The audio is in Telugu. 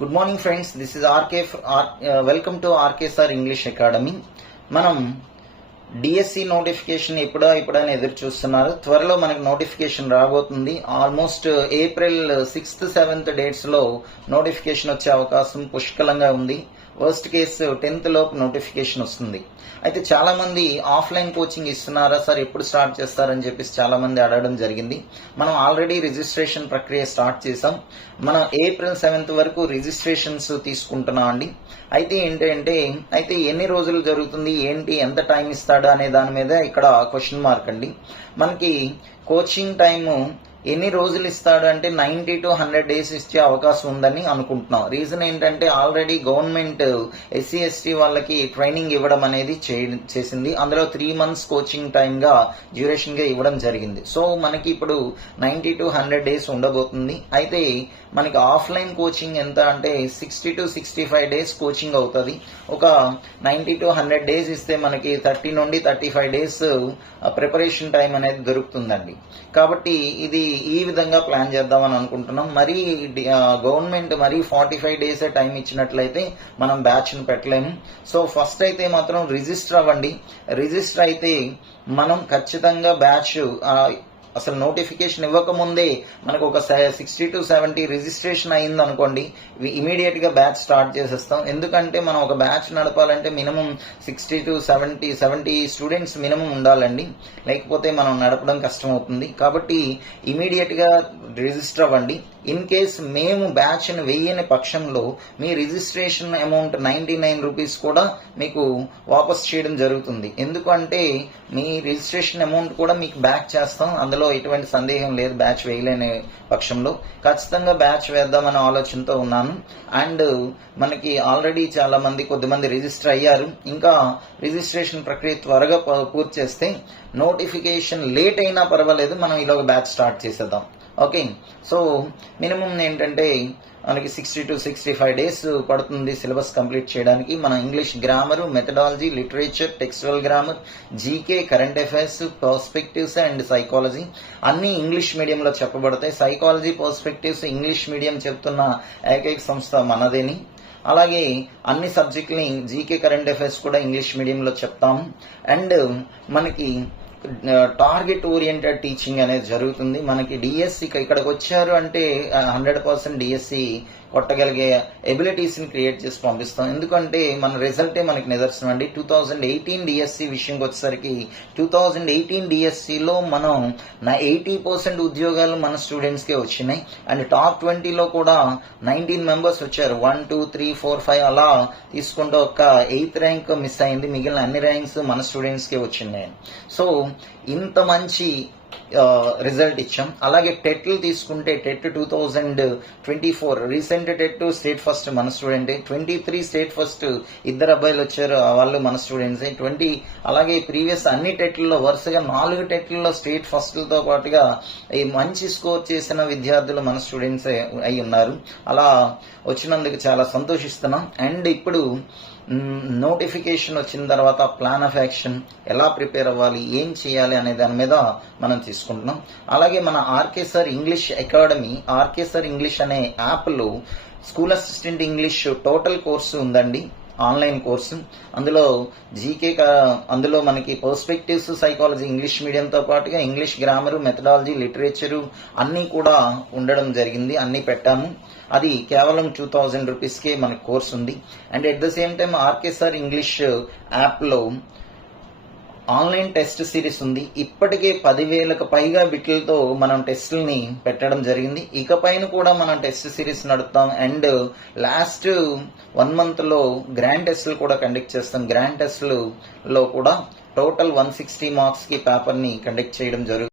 Good morning friends, this is RK. Welcome to RK Sir English Academy. మనం డిఎస్సి నోటిఫికేషన్ ఇప్పుడని ఎదురు చూస్తున్నారు. త్వరలో మనకు నోటిఫికేషన్ రాబోతుంది. Almost April 6th 7th dates లో నోటిఫికేషన్ వచ్చే అవకాశం పుష్కలంగా ఉంది. వర్స్ట్ కేసు 10th లోపు నోటిఫికేషన్ వస్తుంది. అయితే చాలా మంది ఆఫ్లైన్ కోచింగ్ ఇస్తున్నారా సార్, ఎప్పుడు స్టార్ట్ చేస్తారని చెప్పేసి చాలా మంది అడగడం జరిగింది. మనం ఆల్రెడీ రిజిస్ట్రేషన్ ప్రక్రియ స్టార్ట్ చేసాం. మనం ఏప్రిల్ 7th వరకు రిజిస్ట్రేషన్స్ తీసుకుంటున్నాం అండి. అయితే ఏంటంటే ఎన్ని రోజులు జరుగుతుంది, ఏంటి, ఎంత టైం ఇస్తాడు అనే దాని మీద ఇక్కడ క్వశ్చన్ మార్క్ అండి. మనకి కోచింగ్ టైము ఎన్ని రోజులు ఇస్తాడు అంటే 90 to 100 days ఇచ్చే అవకాశం ఉందని అనుకుంటున్నాం. రీజన్ ఏంటంటే ఆల్రెడీ గవర్నమెంట్ SC ST వాళ్ళకి ట్రైనింగ్ ఇవ్వడం అనేది చేసింది. అందులో 3 months కోచింగ్ టైమ్ గా డ్యూరేషన్ గా ఇవ్వడం జరిగింది. సో మనకి ఇప్పుడు 90 to 100 days ఉండబోతుంది. అయితే మనకి ఆఫ్లైన్ కోచింగ్ ఎంత అంటే 60 to 65 days కోచింగ్ అవుతుంది. ఒక 90 to 100 days ఇస్తే మనకి 30 నుండి 35 days ప్రిపరేషన్ టైం అనేది దొరుకుతుందండి. కాబట్టి ఇది ఈ విధంగా ప్లాన్ చేద్దామని అనుకుంటున్నాం. మరి గవర్నమెంట్ 45 days టైం ఇచ్చినట్లయితే మనం బ్యాచ్ ను పెట్టలేము. సో ఫస్ట్ అయితే మాత్రం రిజిస్టర్ అవ్వండి. రిజిస్టర్ అయితే మనం ఖచ్చితంగా బ్యాచ్ అసలు నోటిఫికేషన్ ఇవ్వకముందే మనకు ఒక 60 to 70 రిజిస్ట్రేషన్ అయింది అనుకోండి, ఇమీడియట్ గా బ్యాచ్ స్టార్ట్ చేసేస్తాం. ఎందుకంటే మనం ఒక బ్యాచ్ నడపాలంటే మినిమం 60 to 70 స్టూడెంట్స్ మినిమం ఉండాలండి, లేకపోతే మనం నడపడం కష్టం అవుతుంది. కాబట్టి ఇమీడియట్ గా రిజిస్టర్ అవ్వండి. ఇన్ కేస్ మేము బ్యాచ్ ను వెయ్యని పక్షంలో మీ రిజిస్ట్రేషన్ అమౌంట్ 99 రూపీస్ కూడా మీకు వాపస్ చేయడం జరుగుతుంది. ఎందుకంటే మీ రిజిస్ట్రేషన్ అమౌంట్ కూడా మీకు బ్యాక్ చేస్తాం, అందులో ఎటువంటి సందేహం లేదు. బ్యాచ్ వేయలేని పక్షంలో ఖచ్చితంగా బ్యాచ్ వేద్దామనే ఆలోచనతో ఉన్నాను. అండ్ మనకి ఆల్రెడీ చాలా మంది కొద్దిమంది రిజిస్టర్ అయ్యారు. ఇంకా రిజిస్ట్రేషన్ ప్రక్రియ త్వరగా పూర్తి చేస్తే నోటిఫికేషన్ లేట్ అయినా పర్వాలేదు, మనం ఈలోగా బ్యాచ్ స్టార్ట్ చేసేద్దాం. ఓకే, సో మినిమం ఏంటంటే మనకి 60 to 65 days పడుతుంది సిలబస్ కంప్లీట్ చేయడానికి. మన English grammar, methodology, literature, textual grammar, GK, current affairs, perspectives and psychology అన్ని ఇంగ్లీష్ మీడియంలో చెప్పబడతాయి. సైకాలజీ, పర్స్పెక్టివ్స్ ఇంగ్లీష్ మీడియం చెప్తున్న ఏకైక సంస్థ మనదేని. అలాగే అన్ని సబ్జెక్టుని జీకే, కరెంట్ అఫైర్స్ కూడా ఇంగ్లీష్ మీడియంలో చెప్తాము. అండ్ మనకి టార్గెట్ ఓరియంటెడ్ టీచింగ్ అనేది జరుగుతుంది. మనకి డిఎస్సి ఇక్కడికి వచ్చారు అంటే 100% డిఎస్సి కొట్టగలిగే ఎబిలిటీస్ ని క్రియేట్ చేసి పంపిస్తాం. ఎందుకంటే మన రిజల్టే మనకి నిదర్శనం అండి. 2018 డిఎస్సి విషయంకి వచ్చేసరికి 2018 డిఎస్సిలో మనం 80% ఉద్యోగాలు మన స్టూడెంట్స్ కే వచ్చినాయి. అండ్ టాప్ 20లో కూడా 19 మెంబర్స్ వచ్చారు. 1 2 3 4 5 అలా తీసుకుంటూ ఒక 8th ర్యాంక్ మిస్ అయింది. మిగిలిన అన్ని ర్యాంక్స్ మన స్టూడెంట్స్ కే వచ్చినాయి. సో ఇంత మంచి రిజల్ట్ ఇచ్చాం. అలాగే టెట్లు తీసుకుంటే TET 2024 recent TET state first మన స్టూడెంటే. 23 స్టేట్ ఫస్ట్ 2 అబ్బాయిలు వచ్చారు, వాళ్ళు మన స్టూడెంట్సే. 20 అలాగే ప్రీవియస్ అన్ని టెట్లలో వరుసగా 4 టెట్లలో స్టేట్ ఫస్ట్లతో పాటుగా ఈ మంచి స్కోర్ చేసిన విద్యార్థులు మన స్టూడెంట్సే అయి ఉన్నారు. అలా వచ్చినందుకు చాలా సంతోషిస్తున్నాం. అండ్ ఇప్పుడు నోటిఫికేషన్ వచ్చిన తర్వాత ప్లాన్ ఆఫ్ యాక్షన్ ఎలా ప్రిపేర్ అవ్వాలి, ఏం చేయాలి అనే దాని మీద మనం తీసుకుంటున్నాం. అలాగే మన RK sir English academy, RK sir English అనే యాప్లో school assistant English total course ఉందండి, ఆన్లైన్ కోర్సు. అందులో జీకే, అందులో మనకి పర్స్పెక్టివ్స్, సైకాలజీ ఇంగ్లీష్ మీడియంతో పాటుగా ఇంగ్లీష్ గ్రామరు, మెథడాలజీ, లిటరేచరు అన్నీ కూడా ఉండడం జరిగింది. అన్నీ పెట్టాము. అది కేవలం 2000 రూపీస్కే మనకి కోర్స్ ఉంది. And at the same time RK sir English యాప్లో ఆన్లైన్ టెస్ట్ సిరీస్ ఉంది. ఇప్పటికే 10,000కు పైగా బిట్లతో మనం టెస్టుల్ని పెట్టడం జరిగింది. ఇకపైన కూడా మనం టెస్ట్ సిరీస్ నడుపుతాం. అండ్ లాస్ట్ 1 month లో గ్రాండ్ టెస్టులు కూడా కండక్ట్ చేస్తాం. గ్రాండ్ టెస్టులలో కూడా టోటల్ 160 మార్క్స్ కి పేపర్ ని కండక్ట్ చేయడం జరుగుతుంది.